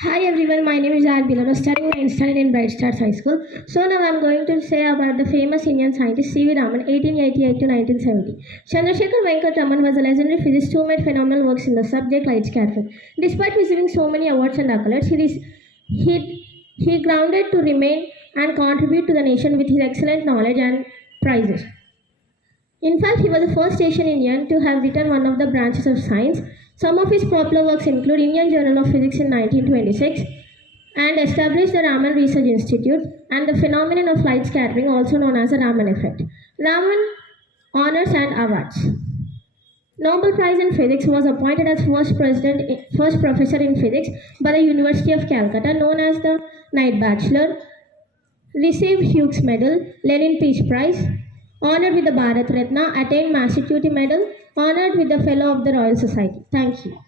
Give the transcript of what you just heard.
Hi everyone, my name is Albila, studying 9th standard in Bright Stars High School. So now I am going to say about the famous Indian scientist C.V.Raman, 1888 to 1970. Chandrasekhar Venkat Raman was a legendary physicist who made phenomenal works in the subject light scattering. Despite receiving so many awards and accolades, he grounded to remain and contribute to the nation with his excellent knowledge and prizes. In fact, he was the first Asian Indian to have written one of the branches of science. Some of his popular works include Indian Journal of Physics in 1926 and established the Raman Research Institute and the phenomenon of light scattering, also known as the Raman effect. Raman honors and awards. Nobel Prize in Physics was appointed as first professor in physics by the University of Calcutta, known as the Knight Bachelor. Received Hughes Medal, Lenin Peace Prize, honored with the Bharat Ratna, attained Massachusetts Medal, honored with the Fellow of the Royal Society. Thank you.